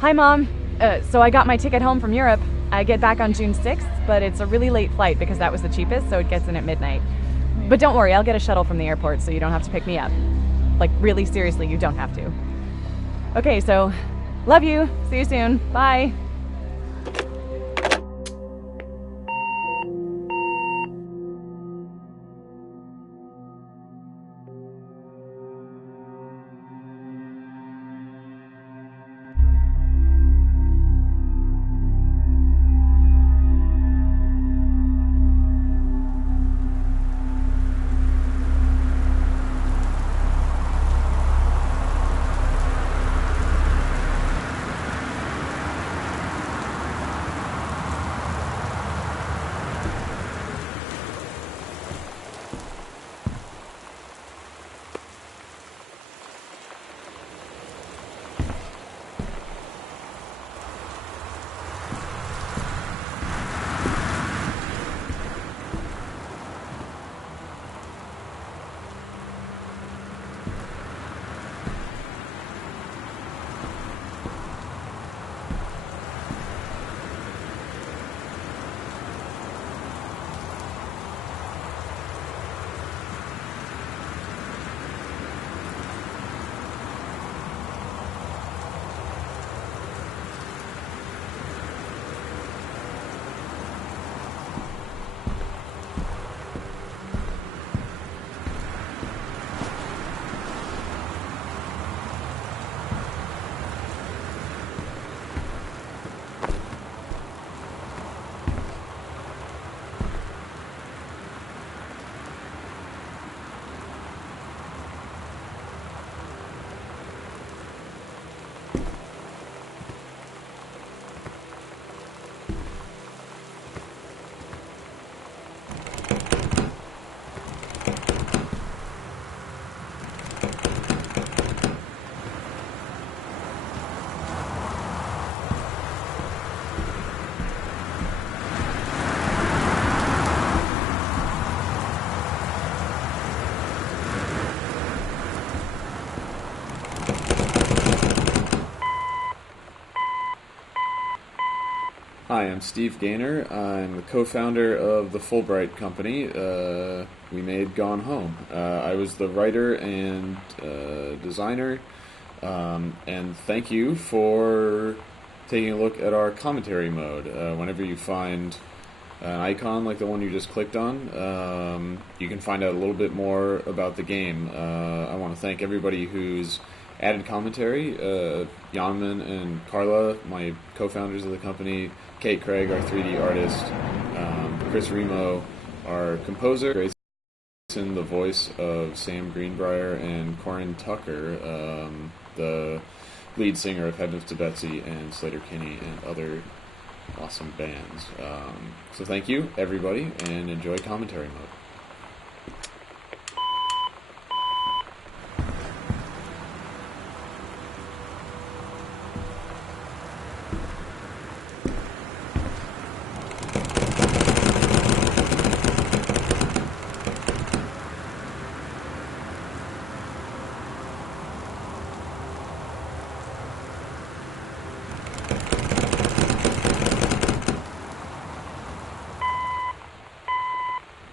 Hi, Mom. So I got my ticket home from Europe. I get back on June 6th, but it's a really late flight because that was the cheapest, so it gets in at midnight. But don't worry, I'll get a shuttle from the airport so you don't have to pick me up. Like, really seriously, you don't have to. Okay, so love you. See you soon. Bye. Hi, I'm Steve Gaynor. I'm the co-founder of the Fulbright Company. We made Gone Home. I was the writer and designer, and thank you for taking a look at our commentary mode. Whenever you find an icon like the one you just clicked on, you can find out a little bit more about the game. I want to thank everybody who's added commentary. Janman and Carla, my co-founders of the company, Kate Craig, our 3D artist, Chris Remo, our composer, Grayson, the voice of Sam Greenbrier, and Corin Tucker, the lead singer of Heavens to Betsy and Slater Kinney and other awesome bands. So thank you, everybody, and enjoy commentary mode.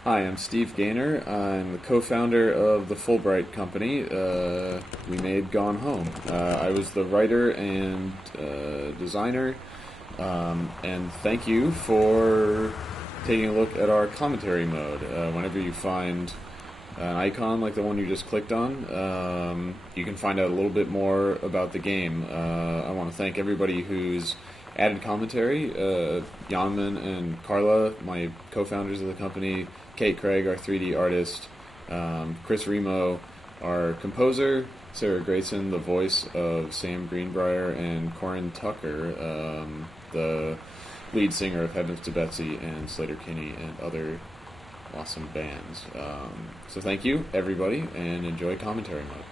Hi, I'm Steve Gaynor. I'm the co-founder of the Fulbright Company. We made Gone Home. I was the writer and designer, and thank you for taking a look at our commentary mode. Whenever you find an icon like the one you just clicked on, you can find out a little bit more about the game. I want to thank everybody who's added commentary. Janman and Carla, my co-founders of the company, Kate Craig, our 3D artist, Chris Remo, our composer, Sarah Grayson, the voice of Sam Greenbrier, and Corin Tucker, the lead singer of Heavens to Betsy and Slater Kinney and other awesome bands. So thank you, everybody, and enjoy commentary mode.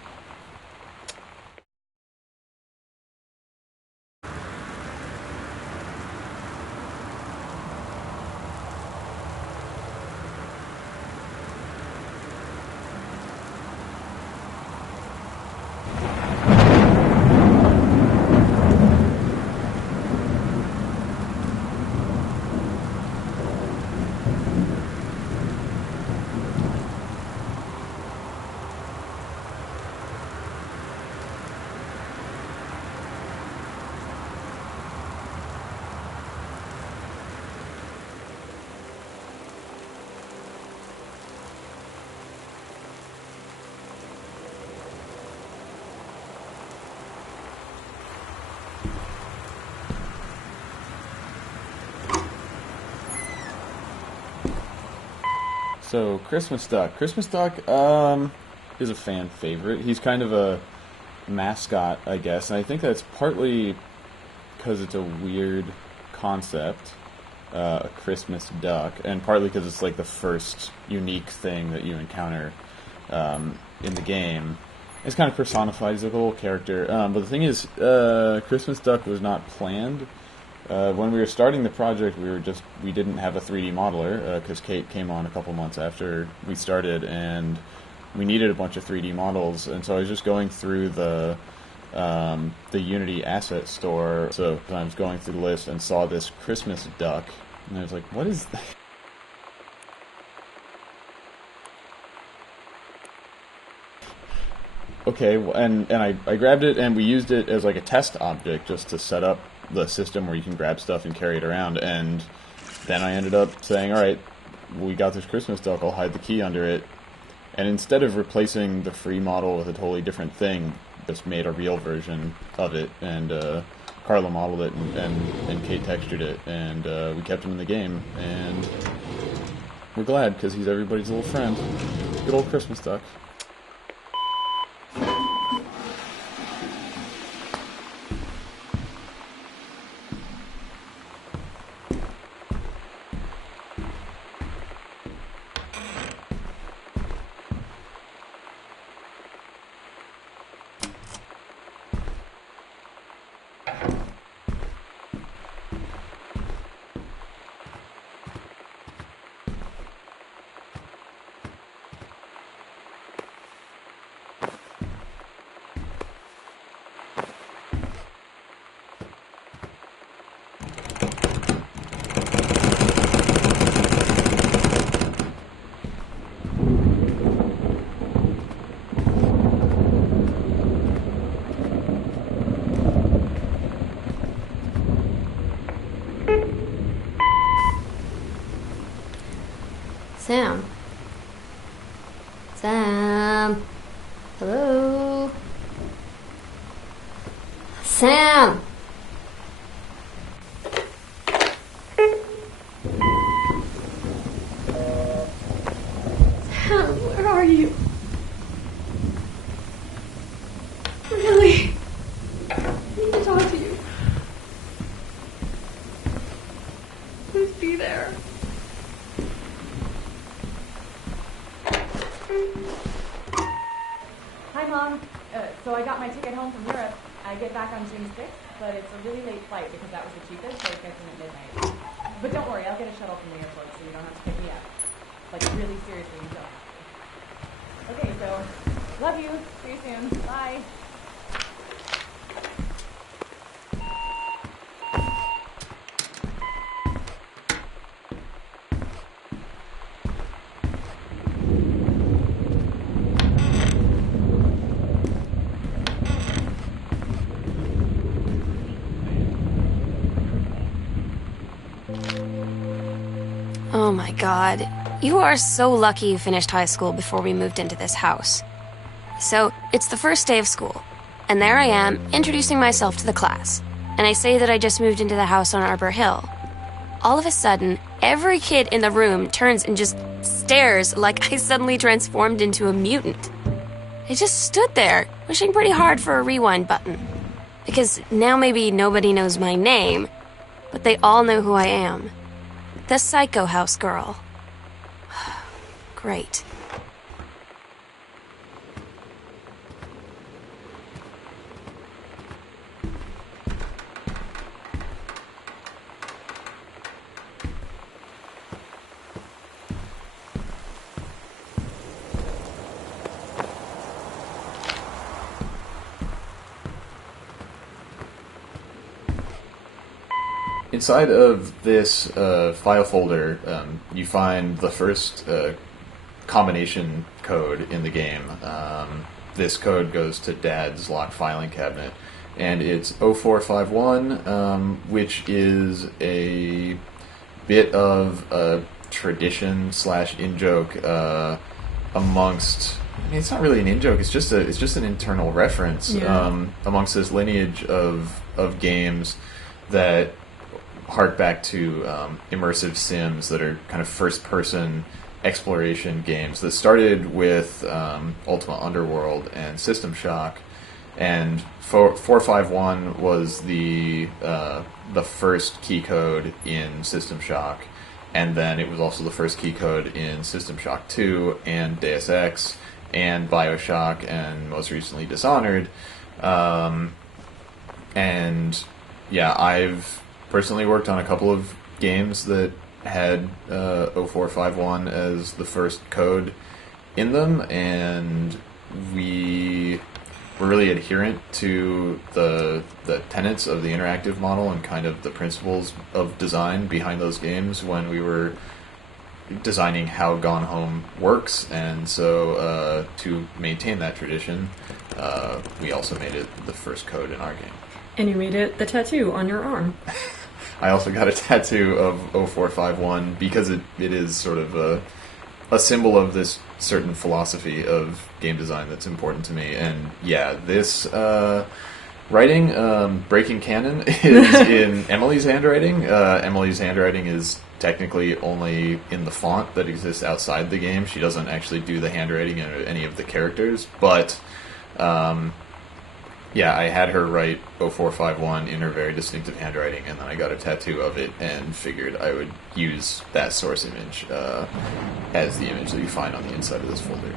So Christmas Duck. Christmas Duck is a fan favorite. He's kind of a mascot, I guess, and I think that's partly because it's a weird concept, a Christmas duck, and partly because it's like the first unique thing that you encounter in the game. It's kind of personified. He's like a little character. But the thing is, Christmas Duck was not planned. When we were starting the project, we didn't have a 3D modeler because Kate came on a couple months after we started, and we needed a bunch of 3D models. And so I was just going through the Unity asset store. So I was going through the list and saw this Christmas duck, and I was like, "What is that?" Okay, and I grabbed it, and we used it as like a test object just to set up the system where you can grab stuff and carry it around. And then I ended up saying, all right, we got this Christmas duck, I'll hide the key under it. And instead of replacing the free model with a totally different thing, just made a real version of it. And Carla modeled it, and Kate textured it, and we kept him in the game. And we're glad, because he's everybody's little friend. Good old Christmas duck. Sam. Sam. Hello. Sam. Sam, where are you? Really? I need to talk to you. Please be there. Hi, Mom. So I got my ticket home from Europe. I get back on June 6th, but it's a really late flight because that was the cheapest, so it gets in at midnight. But don't worry, I'll get a shuttle from the airport so you don't have to pick me up. Like, really seriously, you don't have to. Okay, so, love you. See you soon. Bye. Oh my god. You are so lucky you finished high school before we moved into this house. So, it's the first day of school, and there I am, introducing myself to the class. And I say that I just moved into the house on Arbor Hill. All of a sudden, every kid in the room turns and just stares like I suddenly transformed into a mutant. I just stood there, wishing pretty hard for a rewind button. Because now maybe nobody knows my name, but they all know who I am. The Psycho House girl. Great. Inside of this file folder, you find the first combination code in the game. This code goes to Dad's locked filing cabinet, and it's 0451, which is a bit of a tradition / in-joke amongst. I mean, it's not really an in-joke. It's just an internal reference amongst this lineage of games that hark back to immersive sims that are kind of first-person exploration games that started with Ultima Underworld and System Shock, and 451 was the first key code in System Shock, and then it was also the first key code in System Shock 2 and Deus Ex and Bioshock and most recently Dishonored. And yeah, I've personally worked on a couple of games that had 0451 as the first code in them, and we were really adherent to the tenets of the interactive model and kind of the principles of design behind those games when we were designing how Gone Home works. And so to maintain that tradition, we also made it the first code in our game. And you made it the tattoo on your arm. I also got a tattoo of 0451 because it is sort of a symbol of this certain philosophy of game design that's important to me. And yeah, this writing, breaking canon, is in Emily's handwriting. Emily's handwriting is technically only in the font that exists outside the game. She doesn't actually do the handwriting in any of the characters, but yeah, I had her write 0451 in her very distinctive handwriting, and then I got a tattoo of it and figured I would use that source image as the image that you find on the inside of this folder here.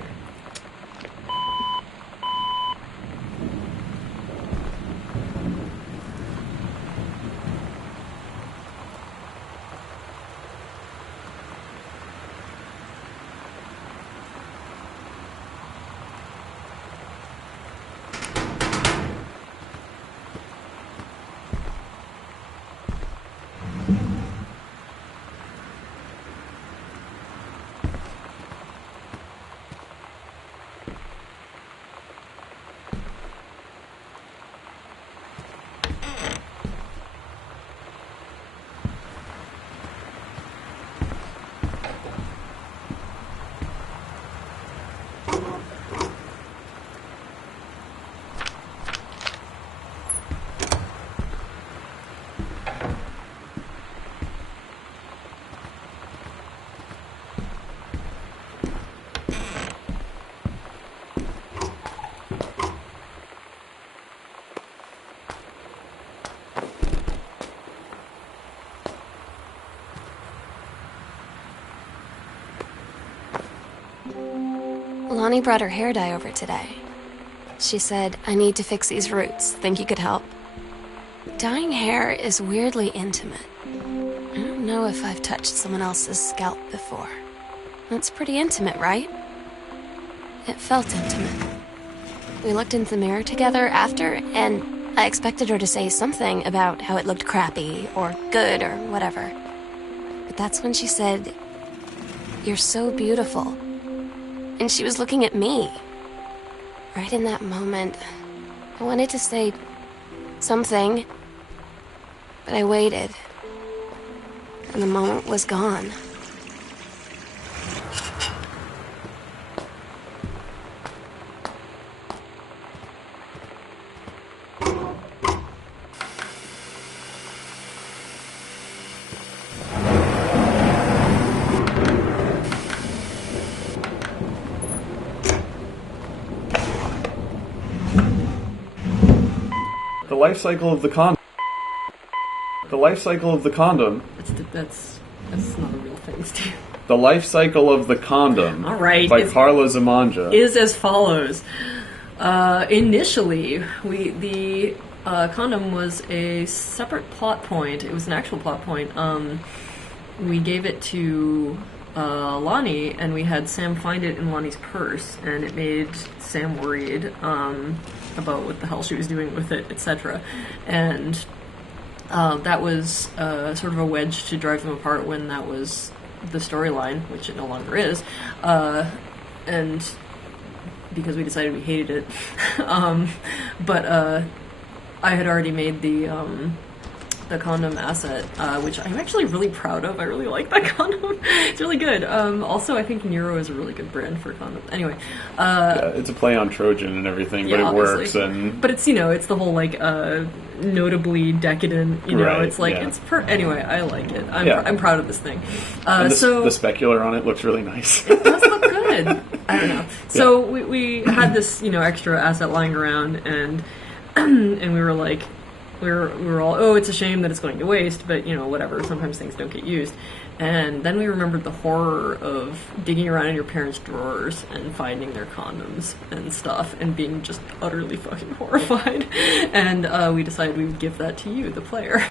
Lonnie brought her hair dye over today. She said, I need to fix these roots. Think you could help? Dyeing hair is weirdly intimate. I don't know if I've touched someone else's scalp before. That's pretty intimate, right? It felt intimate. We looked into the mirror together after, and I expected her to say something about how it looked crappy or good or whatever. But that's when she said, "You're so beautiful." And she was looking at me. Right in that moment, I wanted to say something, but I waited. And the moment was gone. The life cycle of the condom. The life cycle of the condom. That's not a real thing, Steve. The life cycle of the condom. All right. By Carla Zamanja. Is as follows. Initially, the condom was a separate plot point. It was an actual plot point. We gave it to Lonnie, and we had Sam find it in Lonnie's purse, and it made Sam worried about what the hell she was doing with it, etc. And that was sort of a wedge to drive them apart when that was the storyline, which it no longer is. And because we decided we hated it. But I had already made the the condom asset, which I'm actually really proud of. I really like that condom. It's really good. Also, I think Nero is a really good brand for condoms. Anyway, it's a play on Trojan and everything, yeah, but it obviously. works. But it's it's the whole like notably decadent. Right, it's like yeah. Anyway, I like it. Yeah. I'm proud of this thing. And the so the specular on it looks really nice. it does look good. I don't know. So we had this extra asset lying around, and and we were like. We were all, oh, it's a shame that it's going to waste, but, whatever, sometimes things don't get used. And then we remembered the horror of digging around in your parents' drawers and finding their condoms and stuff and being just utterly fucking horrified. And we decided we would give that to you, the player.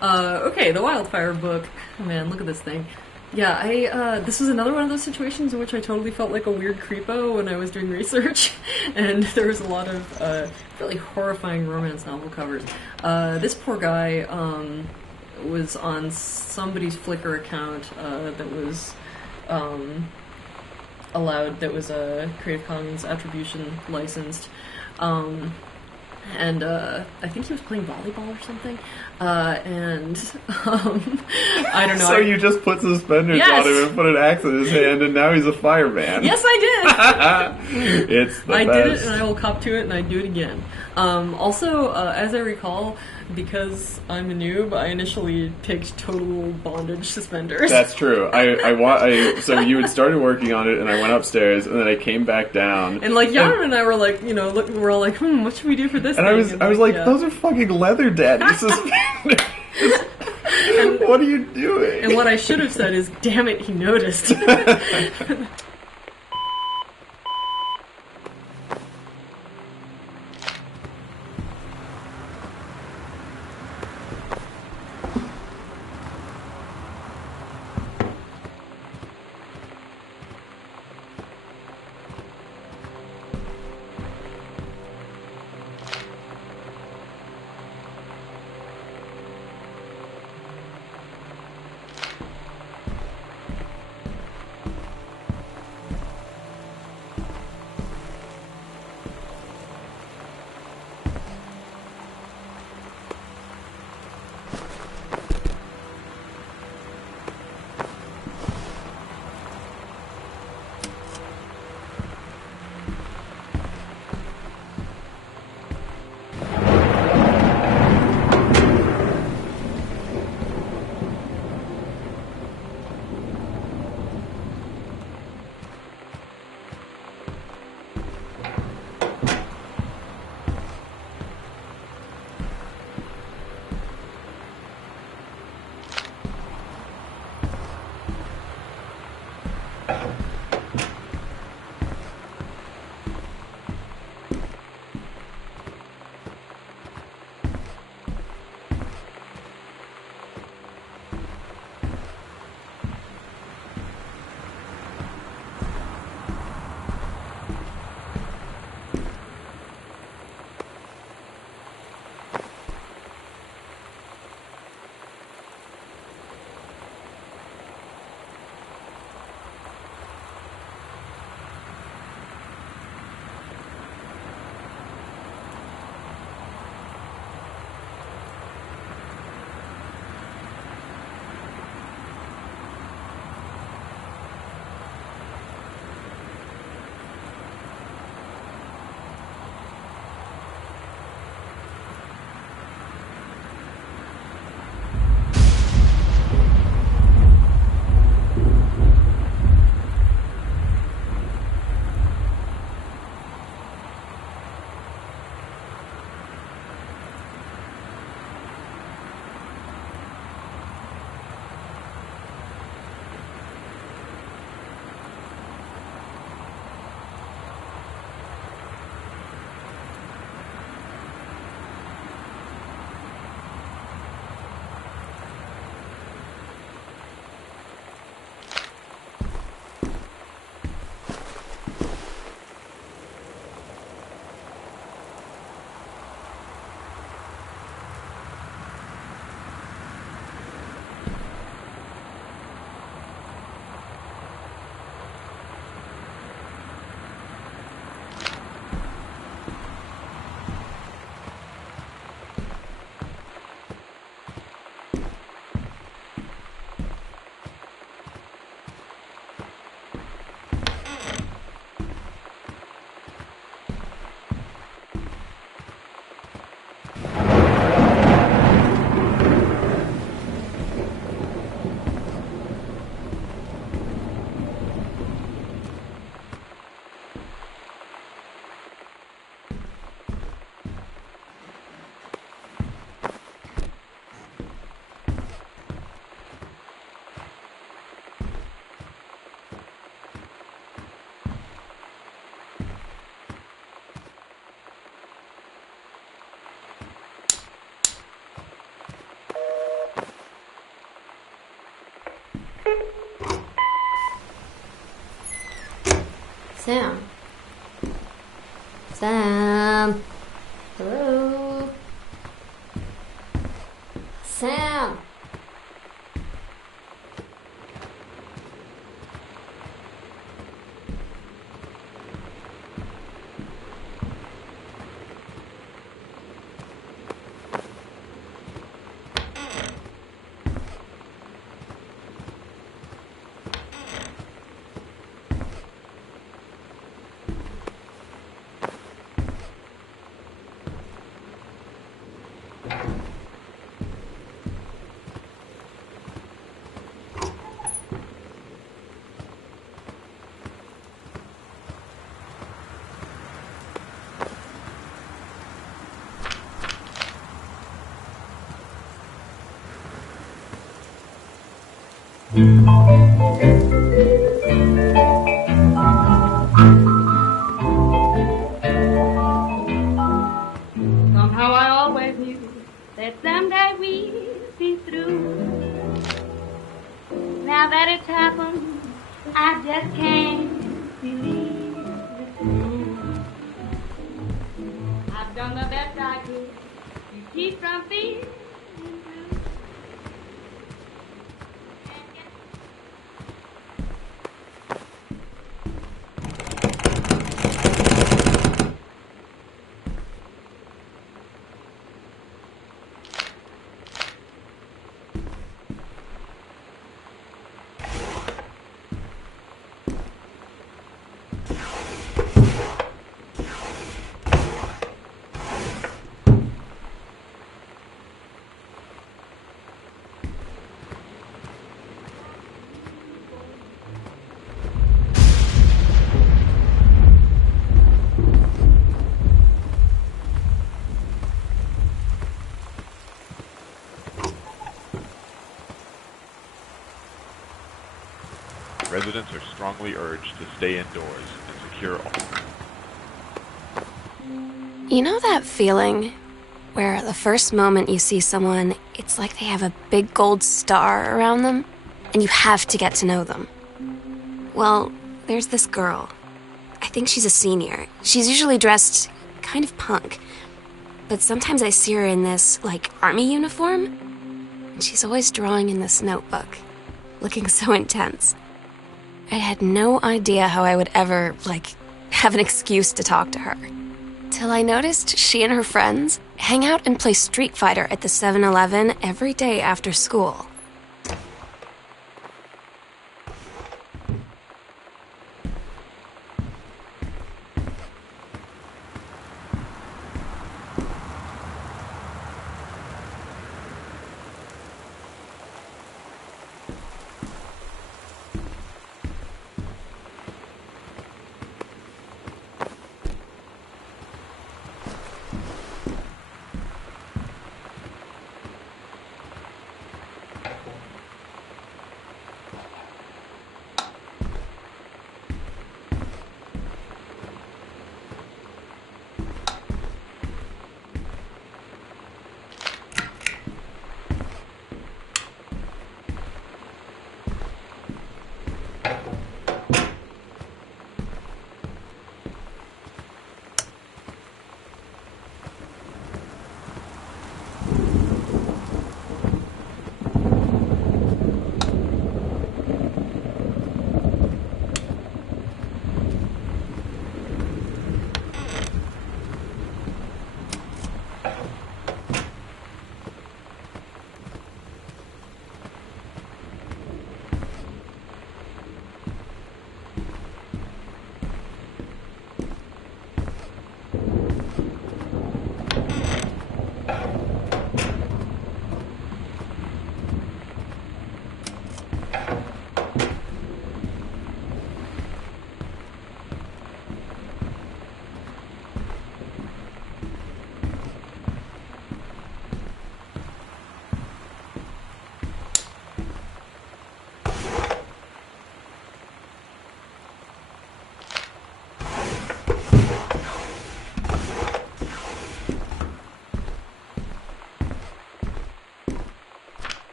Okay, the Wildfire book. Oh man, look at this thing. Yeah, this was another one of those situations in which I totally felt like a weird creepo when I was doing research, and there was a lot of really horrifying romance novel covers. This poor guy was on somebody's Flickr account that was allowed, that was a Creative Commons attribution licensed. And I think he was playing volleyball or something. And I don't know. So you just put suspenders Yes. on him and put an axe in his hand, and now he's a fireman. Yes, I did. It's the I best. did it, and I will cop to it, and I do it again. Also, as I recall, because I'm a noob, I initially picked total bondage suspenders. That's true. So you had started working on it, and I went upstairs, and then I came back down. And like Yara and I were like, look, we're all like, what should we do for this? And thing? I was like, yeah. those are fucking leather daddy suspenders. What are you doing? And what I should have said is, damn it, he noticed. Sam. Sam. Hello. Sam. Somehow I always knew that someday we'd be through. Now that it's happened, I just can't believe it's true. I've done the best I could to keep from feeling blue. Residents are strongly urged to stay indoors and secure all. You know that feeling where the first moment you see someone, it's like they have a big gold star around them, and you have to get to know them? Well, there's this girl. I think she's a senior. She's usually dressed kind of punk, but sometimes I see her in this, army uniform, and she's always drawing in this notebook, looking so intense. I had no idea how I would ever, have an excuse to talk to her. Till I noticed she and her friends hang out and play Street Fighter at the 7-Eleven every day after school.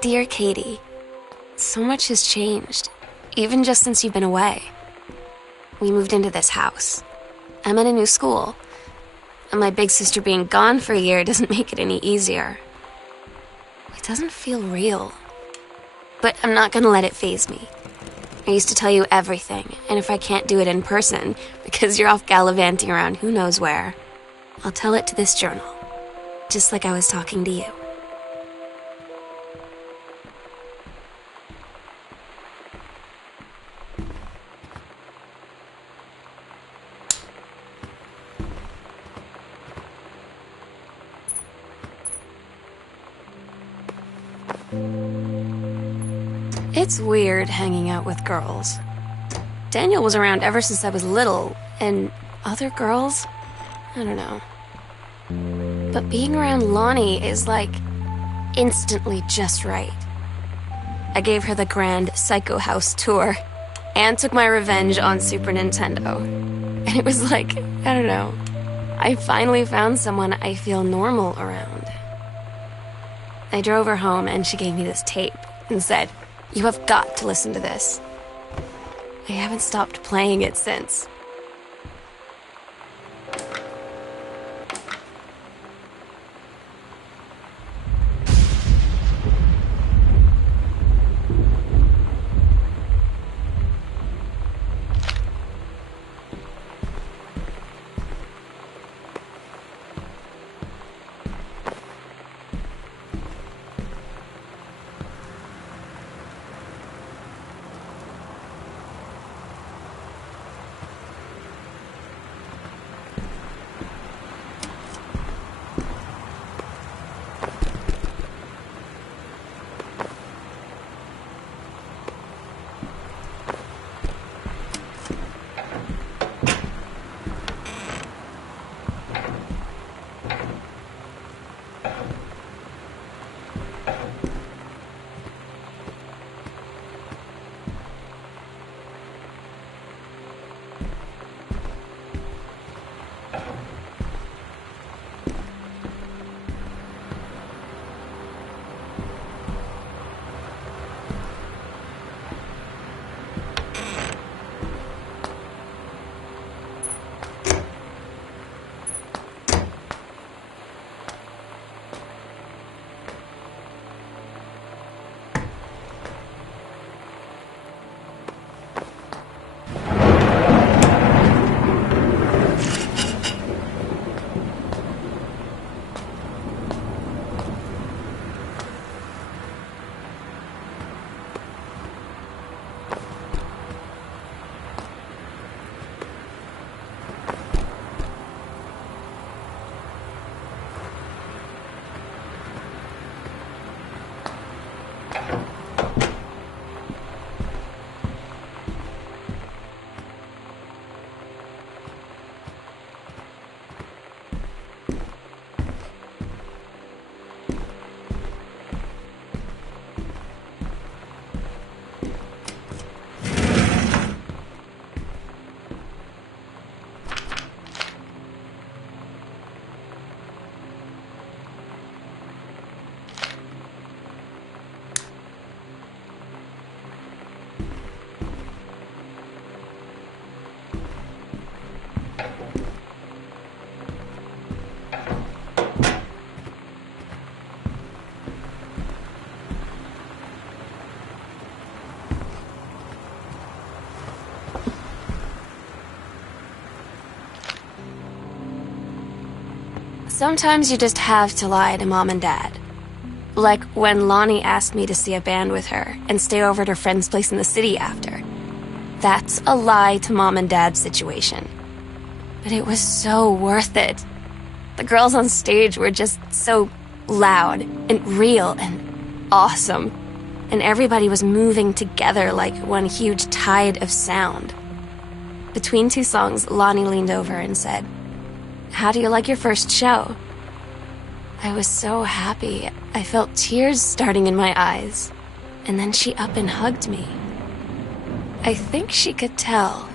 Dear Katie, so much has changed, even just since you've been away. We moved into this house. I'm at a new school, and my big sister being gone for a year doesn't make it any easier. It doesn't feel real. But I'm not gonna let it faze me. I used to tell you everything, and if I can't do it in person, because you're off gallivanting around who knows where, I'll tell it to this journal, just like I was talking to you. It's weird hanging out with girls. Daniel was around ever since I was little, and other girls? I don't know. But being around Lonnie is like instantly just right. I gave her the grand Psycho House tour and took my revenge on Super Nintendo. And it was like, I don't know, I finally found someone I feel normal around. I drove her home and she gave me this tape and said, "You have got to listen to this." I haven't stopped playing it since. Sometimes you just have to lie to Mom and Dad. Like when Lonnie asked me to see a band with her and stay over at her friend's place in the city after. That's a lie to Mom and Dad's situation. But it was so worth it. The girls on stage were just so loud and real and awesome. And everybody was moving together like one huge tide of sound. Between two songs, Lonnie leaned over and said, "How do you like your first show?" I was so happy. I felt tears starting in my eyes. And then she up and hugged me. I think she could tell.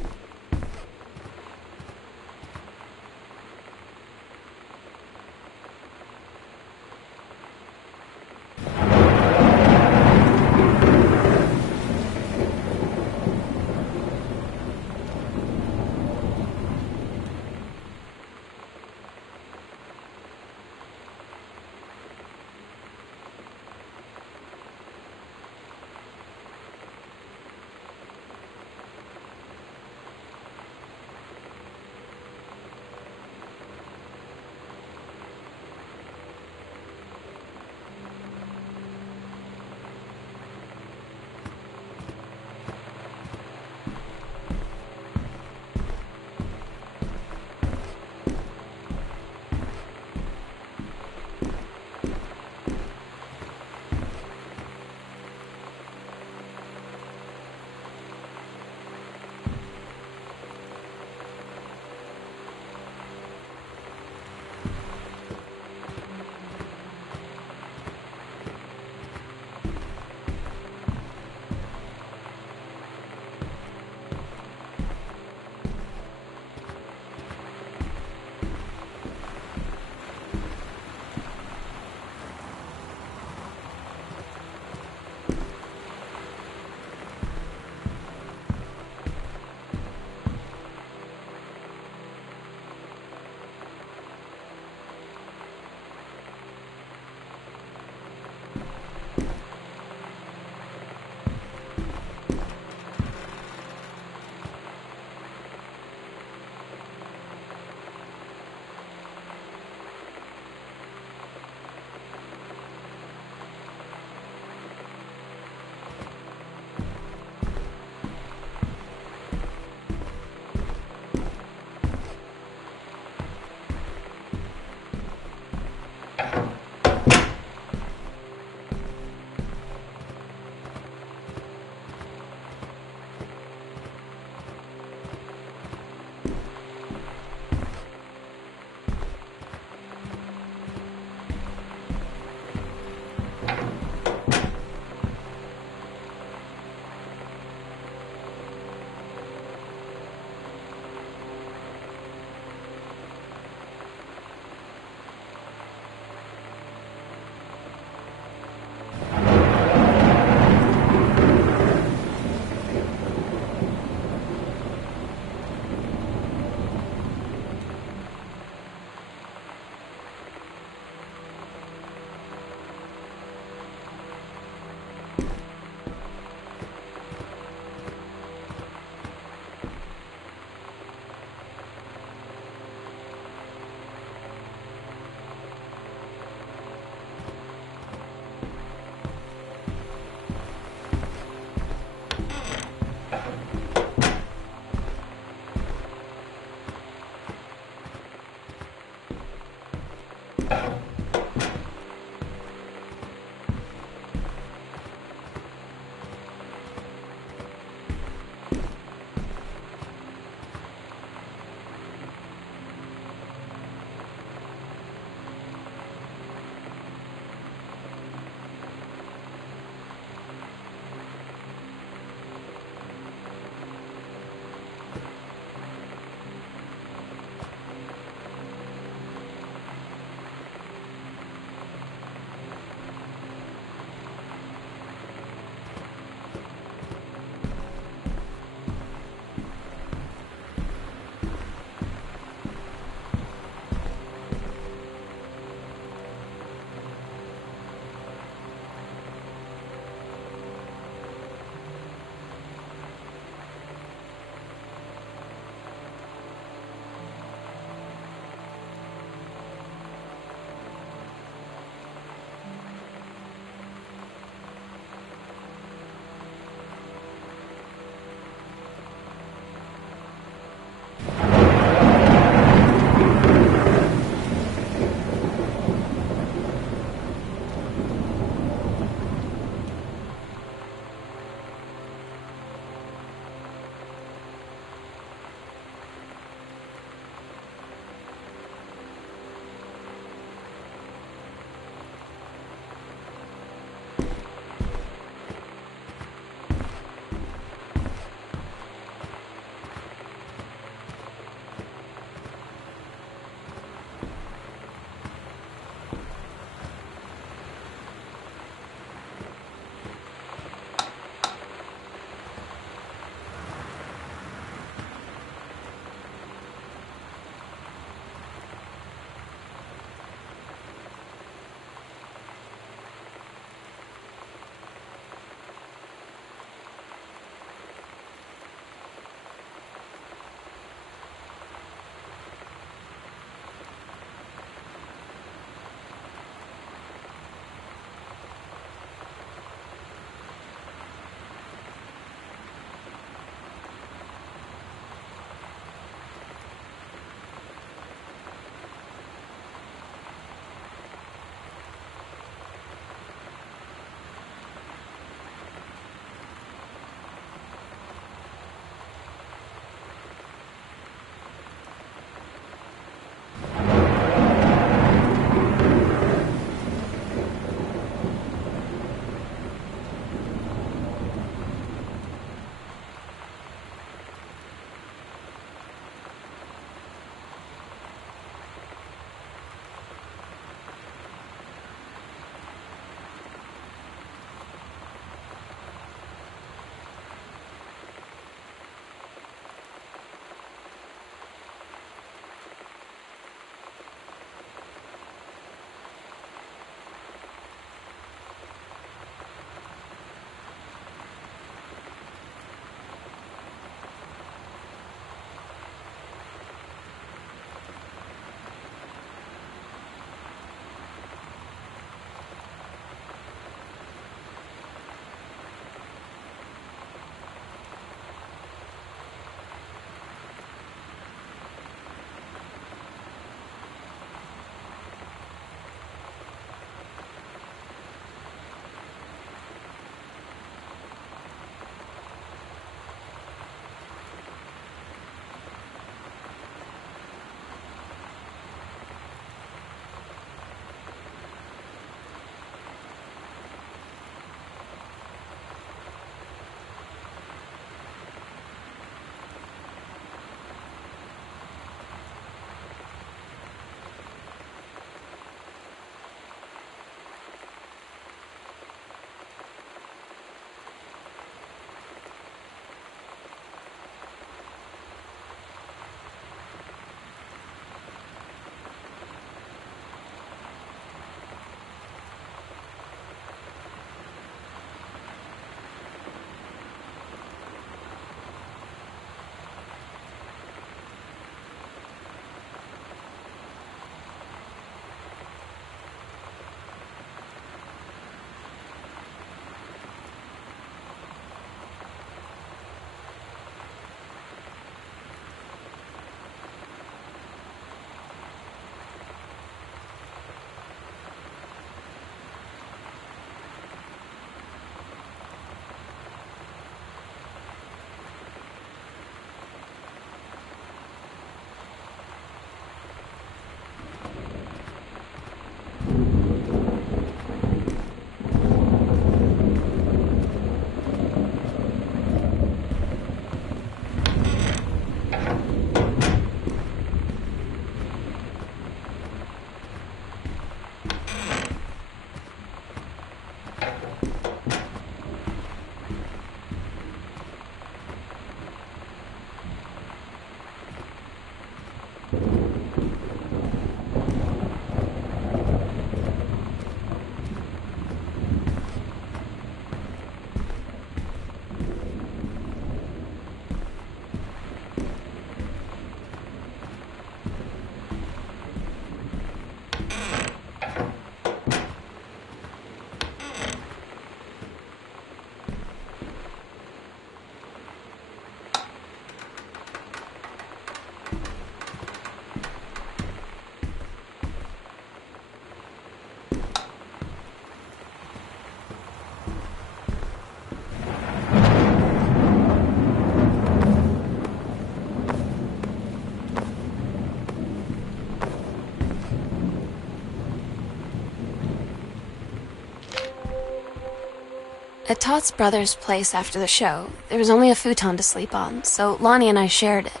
At Todd's brother's place after the show, there was only a futon to sleep on, so Lonnie and I shared it.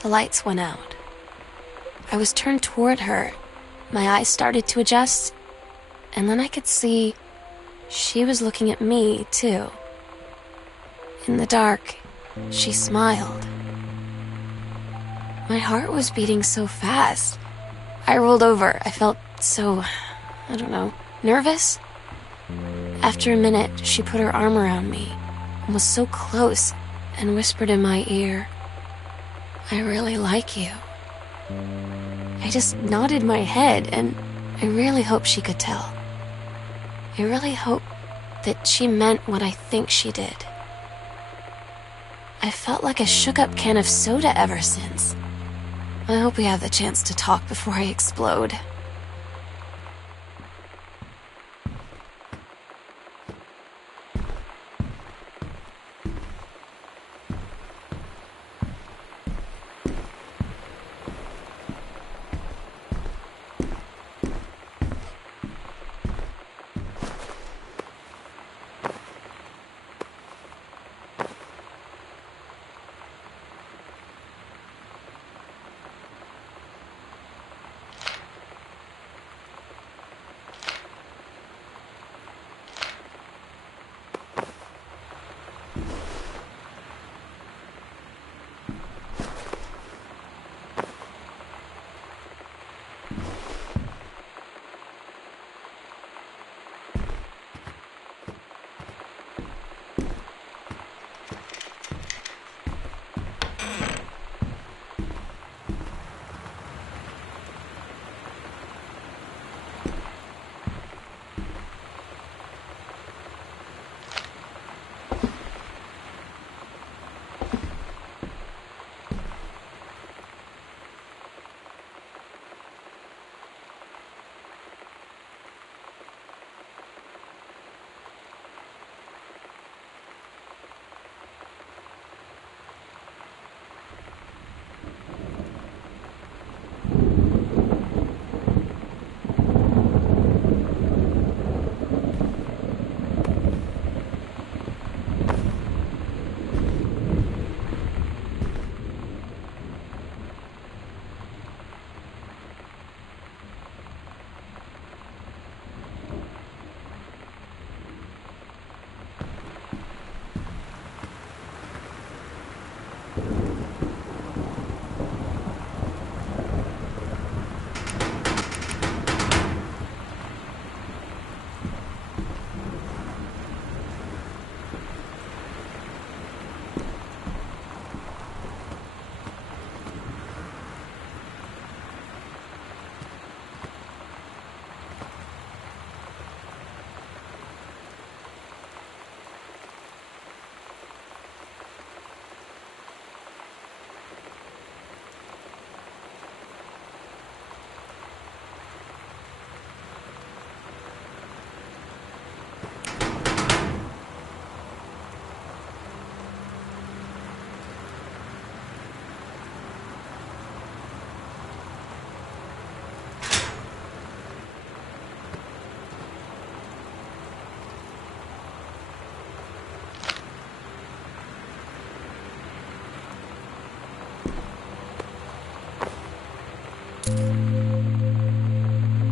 The lights went out. I was turned toward her. My eyes started to adjust, and then I could see she was looking at me, too. In the dark, she smiled. My heart was beating so fast. I rolled over. I felt so, I don't know, nervous. After a minute, she put her arm around me and was so close and whispered in my ear, "I really like you." I just nodded my head, and I really hoped she could tell. I really hoped that she meant what I think she did. I felt like a shook-up can of soda ever since. I hope we have the chance to talk before I explode.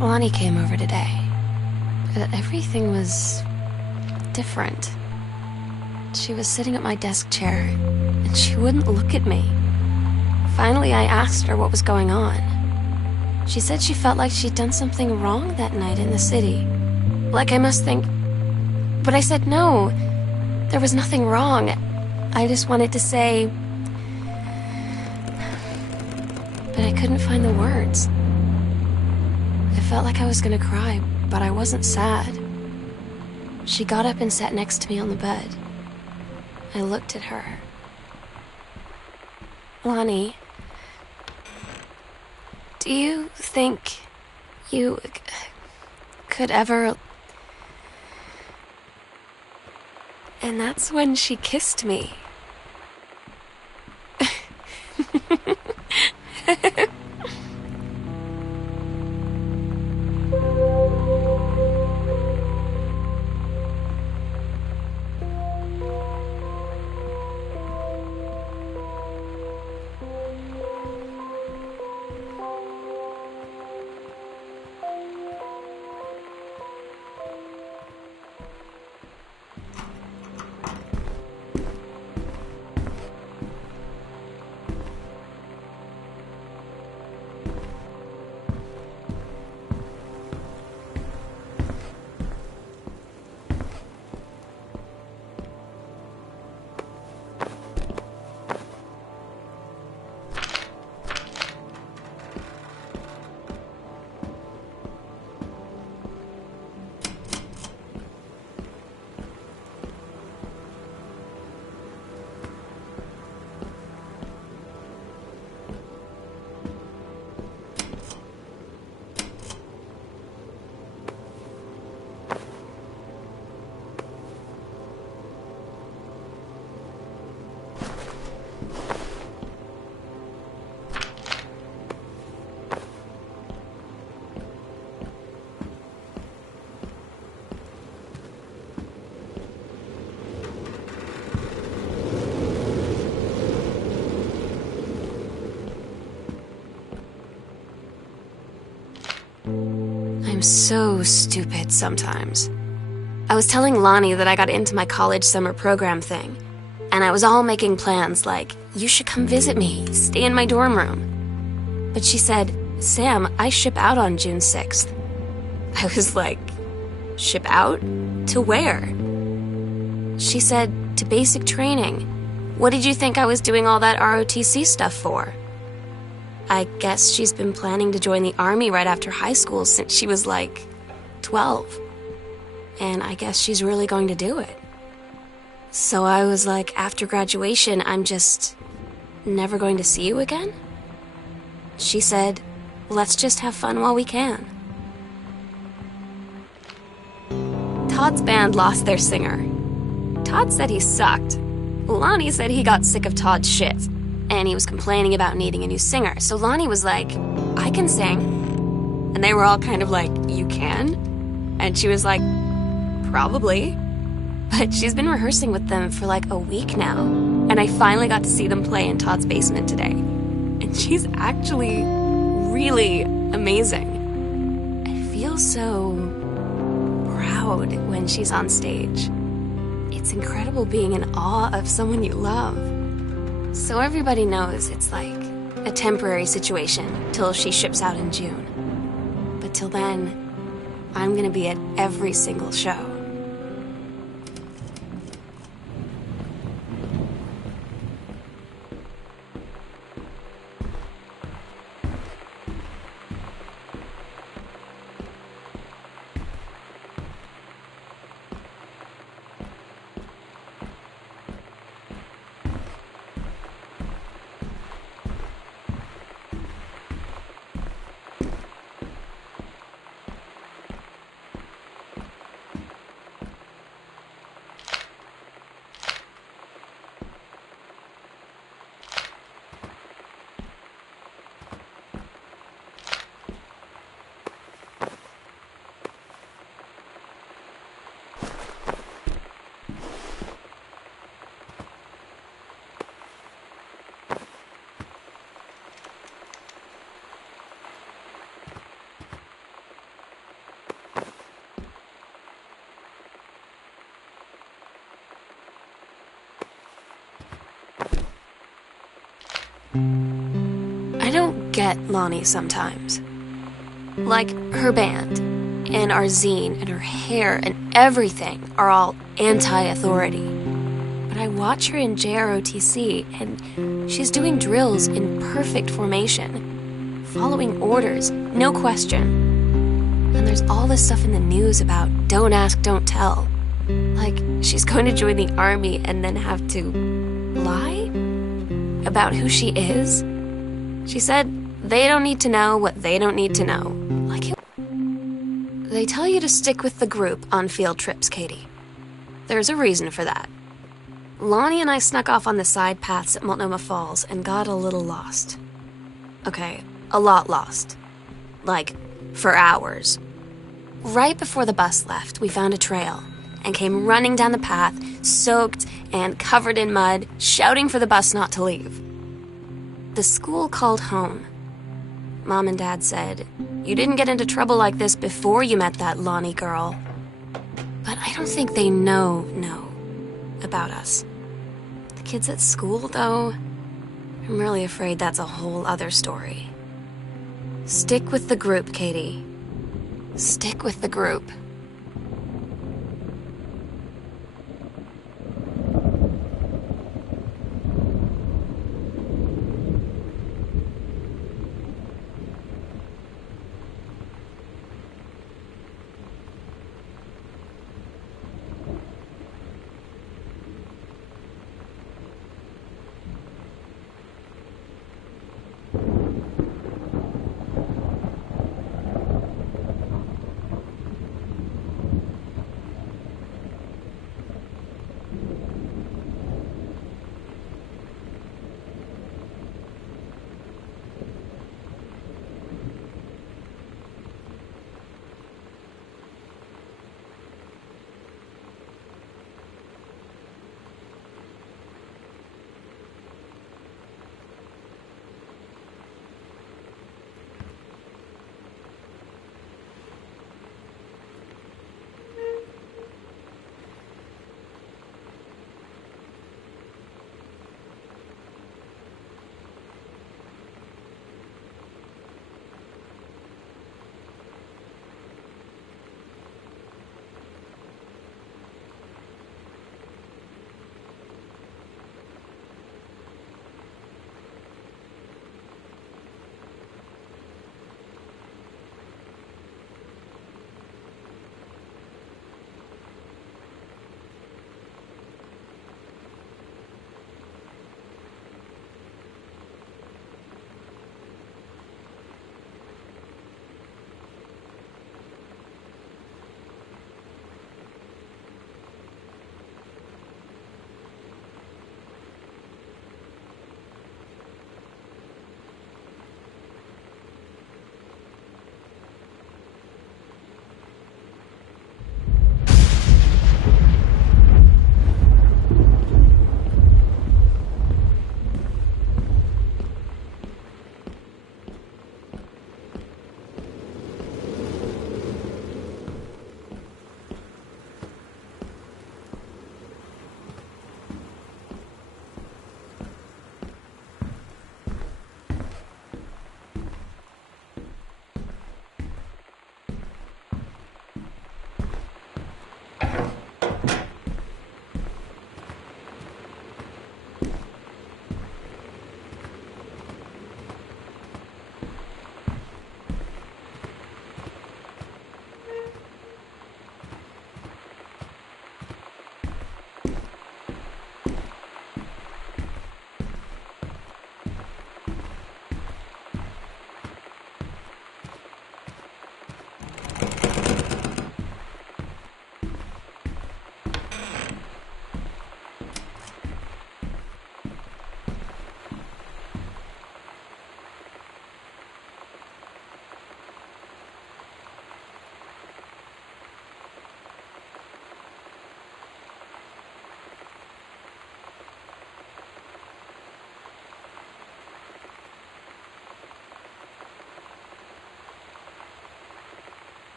Lonnie came over today. Everything was different. She was sitting at my desk chair, and she wouldn't look at me. Finally, I asked her what was going on. She said she felt like she'd done something wrong that night in the city. Like I must think... But I said no. There was nothing wrong. I just wanted to say... But I couldn't find the words. I felt like I was gonna cry, but I wasn't sad. She got up and sat next to me on the bed. I looked at her. Lonnie, do you think you could ever... And that's when she kissed me. I'm so stupid sometimes. I was telling Lonnie that I got into my college summer program thing, and I was all making plans like, you should come visit me, stay in my dorm room. But she said, Sam, I ship out on June 6th. I was like, ship out? To where? She said, to basic training. What did you think I was doing all that ROTC stuff for? I guess she's been planning to join the Army right after high school since she was like 12. And I guess she's really going to do it. So I was like, after graduation, I'm just never going to see you again? She said, let's just have fun while we can. Todd's band lost their singer. Todd said he sucked. Lonnie said he got sick of Todd's shit, and he was complaining about needing a new singer. So Lonnie was like, I can sing. And they were all kind of like, you can? And she was like, probably. But she's been rehearsing with them for like a week now, and I finally got to see them play in Todd's basement today. And she's actually really amazing. I feel so proud when she's on stage. It's incredible being in awe of someone you love. So everybody knows it's like a temporary situation till she ships out in June. But till then, I'm gonna be at every single show. I don't get Lonnie sometimes. Like, her band, and our zine, and her hair, and everything are all anti-authority. But I watch her in JROTC, and she's doing drills in perfect formation, following orders, no question. And there's all this stuff in the news about don't ask, don't tell. Like, she's going to join the Army and then have to lie about who she is. She said they don't need to know what they don't need to know. Like, they tell you to stick with the group on field trips, Katie. There's a reason for that. Lonnie and I snuck off on the side paths at Multnomah Falls and got a little lost. Okay, a lot lost. Like, for hours. Right before the bus left, we found a trail and came running down the path, soaked and covered in mud, shouting for the bus not to leave. The school called home. Mom and Dad said, you didn't get into trouble like this before you met that Lonnie girl. But I don't think they know about us. The kids at school, though, I'm really afraid that's a whole other story. Stick with the group, Katie. Stick with the group.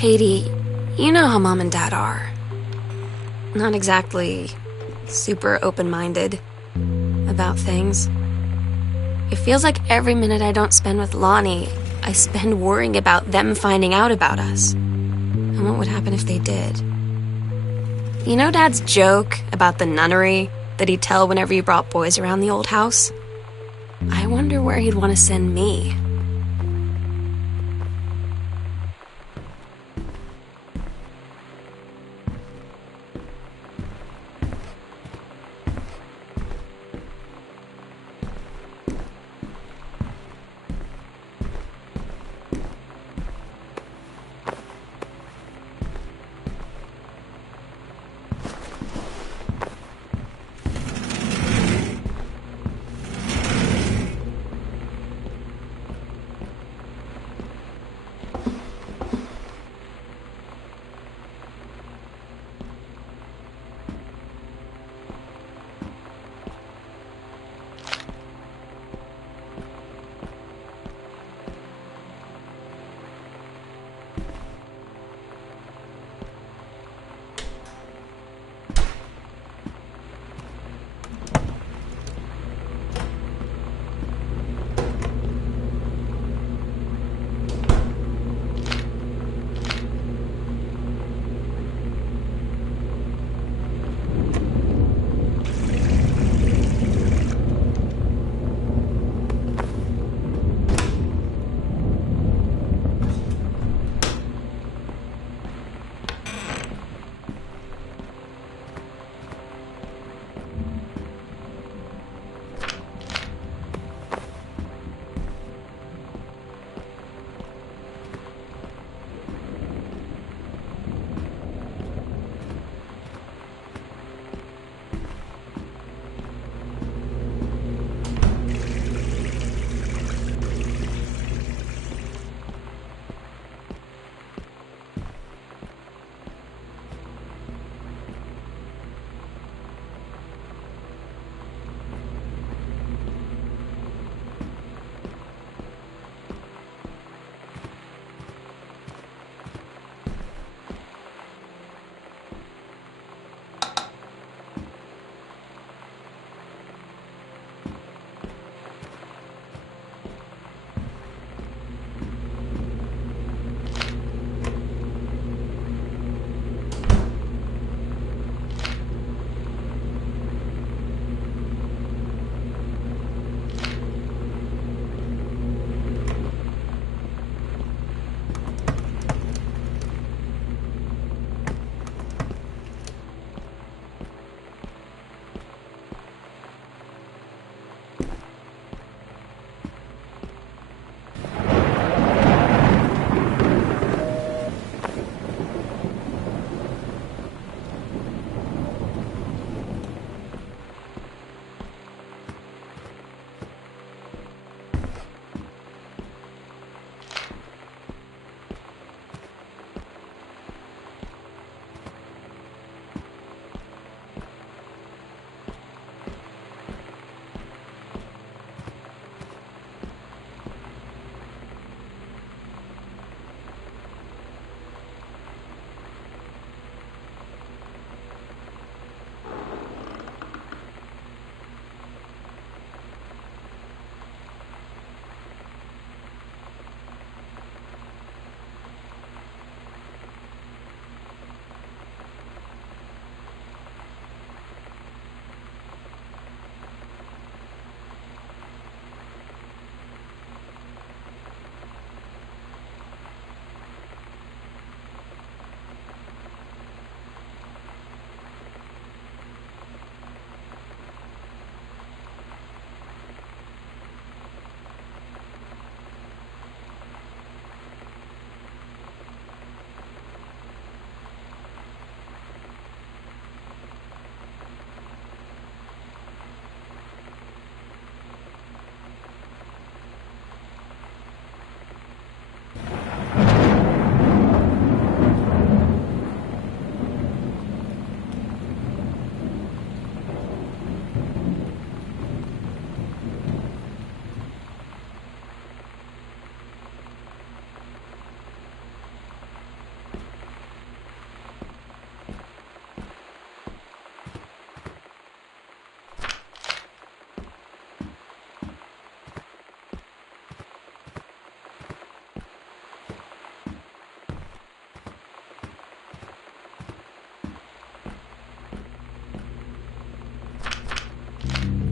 Katie, you know how Mom and Dad are. Not exactly super open-minded about things. It feels like every minute I don't spend with Lonnie, I spend worrying about them finding out about us. And what would happen if they did? You know Dad's joke about the nunnery that he'd tell whenever he brought boys around the old house? I wonder where he'd want to send me.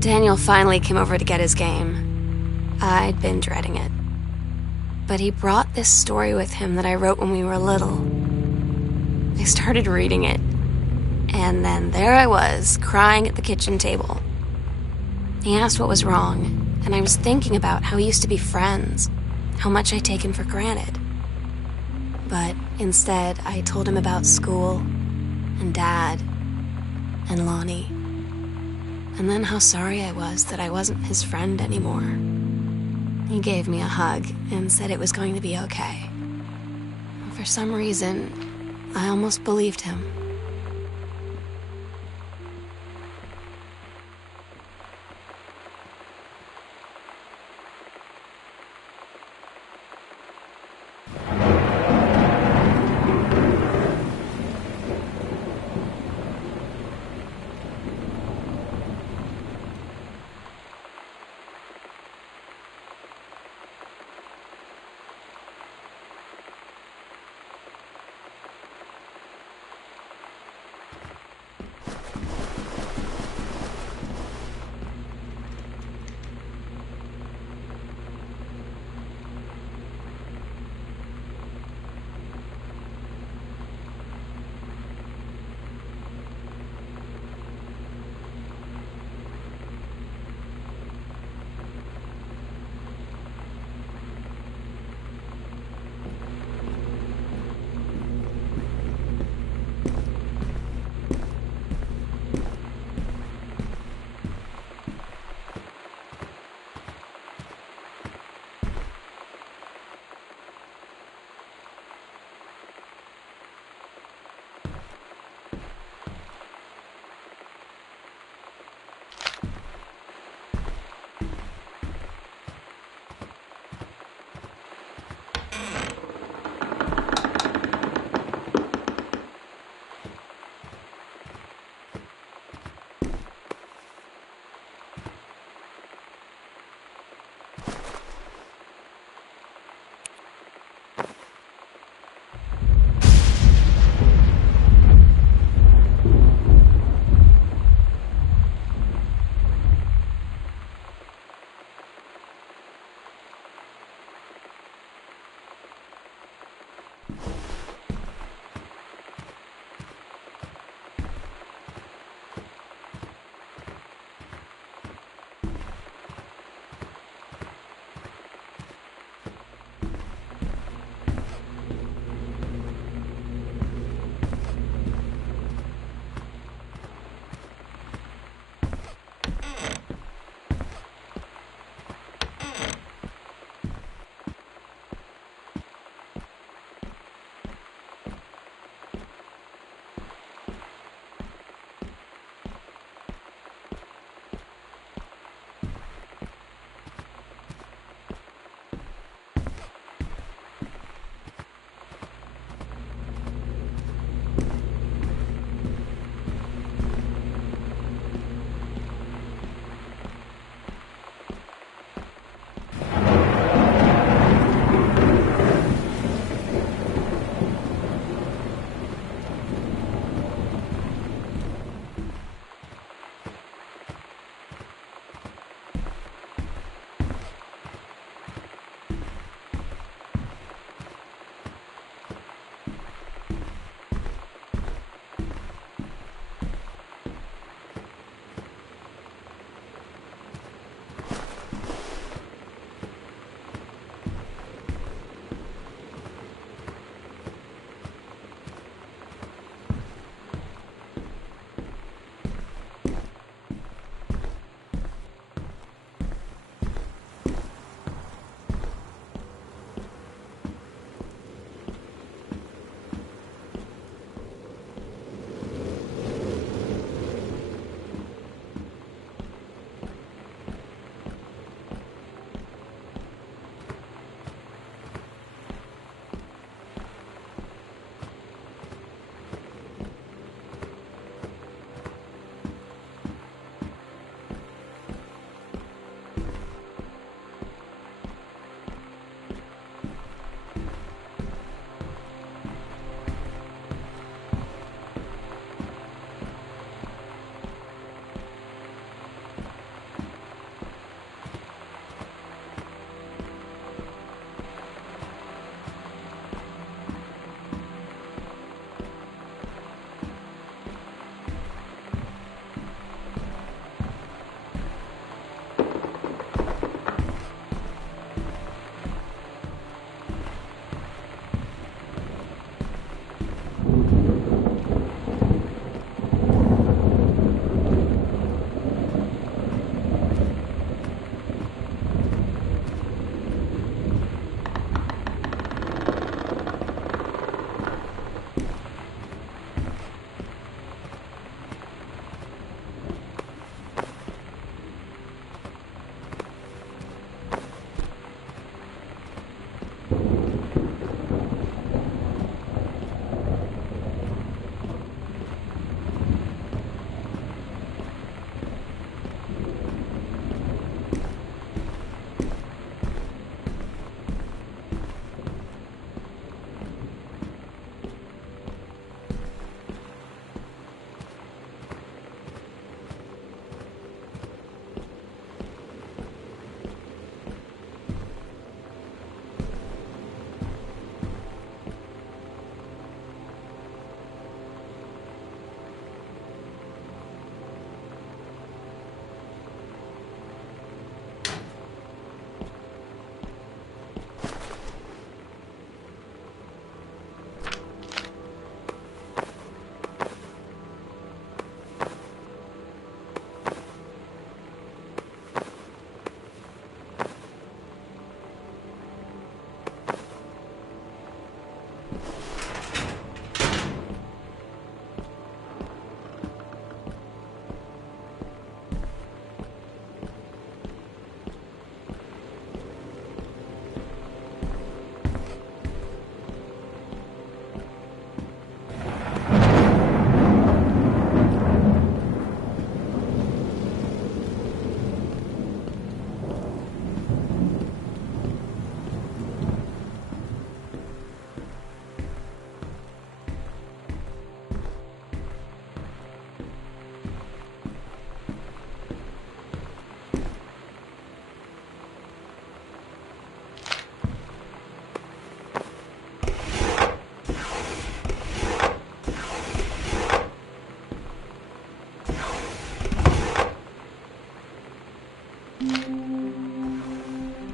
Daniel finally came over to get his game. I'd been dreading it. But he brought this story with him that I wrote when we were little. I started reading it, and then there I was, crying at the kitchen table. He asked what was wrong, and I was thinking about how we used to be friends, how much I'd taken for granted. But instead, I told him about school, and Dad, and Lonnie. And then how sorry I was that I wasn't his friend anymore. He gave me a hug and said it was going to be okay. For some reason, I almost believed him.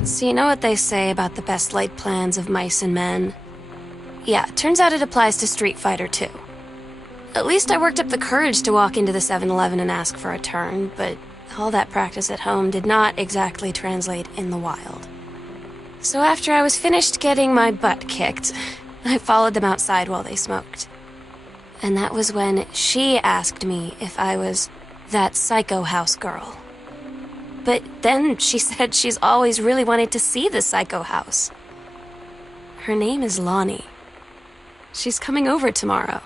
So you know what they say about the best laid plans of mice and men? Yeah, turns out it applies to Street Fighter too. At least I worked up the courage to walk into the 7-Eleven and ask for a turn, but all that practice at home did not exactly translate in the wild. So after I was finished getting my butt kicked, I followed them outside while they smoked. And that was when she asked me if I was that psycho house girl. But then she said she's always really wanted to see the psycho house. Her name is Lonnie. She's coming over tomorrow.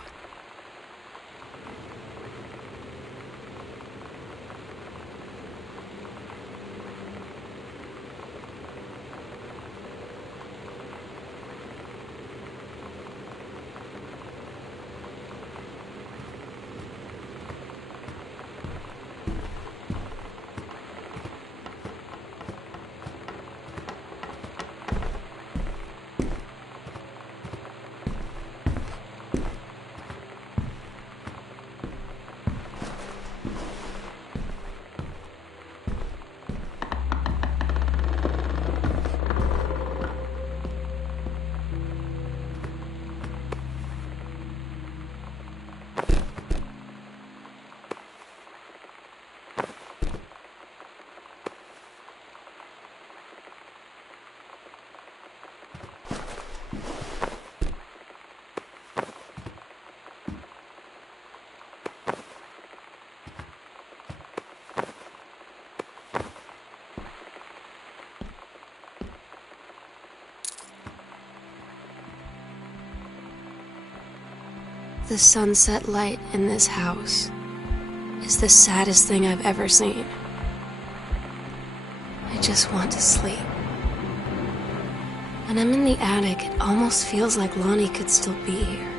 The sunset light in this house is the saddest thing I've ever seen. I just want to sleep. When I'm in the attic, it almost feels like Lonnie could still be here.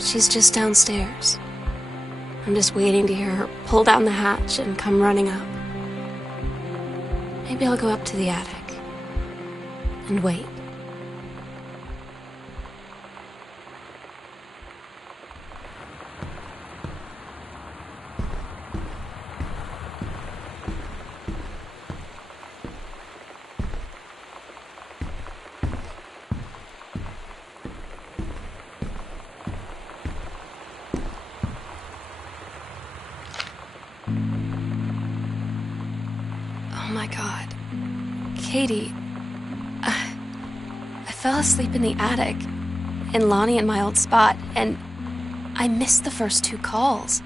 She's just downstairs. I'm just waiting to hear her pull down the hatch and come running up. Maybe I'll go up to the attic and wait. Oh my God. Katie, I fell asleep in the attic, in Lonnie and my old spot, and I missed the first 2 calls.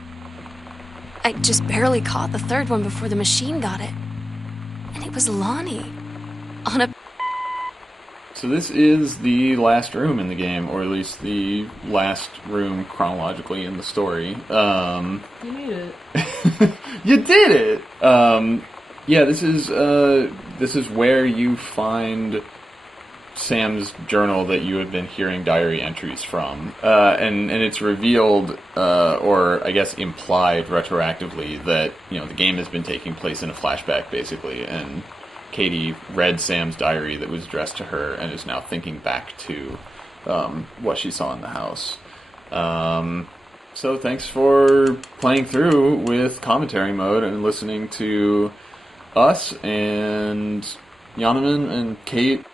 I just barely caught the third one before the machine got it. And it was Lonnie, on a... So this is the last room in the game, or at least the last room chronologically in the story. You need it. You did it! Yeah, this is where you find Sam's journal that you had been hearing diary entries from. And it's revealed, or I guess implied retroactively, that, you know, the game has been taking place in a flashback, basically, and Katie read Sam's diary that was addressed to her and is now thinking back to what she saw in the house. So thanks for playing through with commentary mode and listening to us and Yonaman and Kate.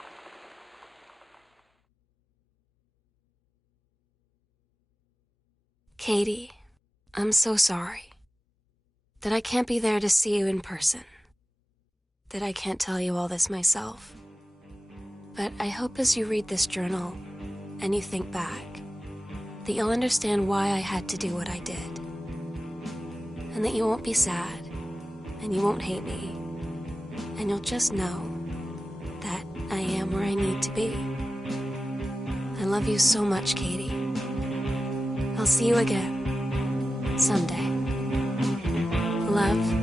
Katie, I'm so sorry that I can't be there to see you in person, that I can't tell you all this myself. But I hope as you read this journal, and you think back, that you'll understand why I had to do what I did. And that you won't be sad, and you won't hate me, and you'll just know that I am where I need to be. I love you so much, Katie. I'll see you again, someday. Love,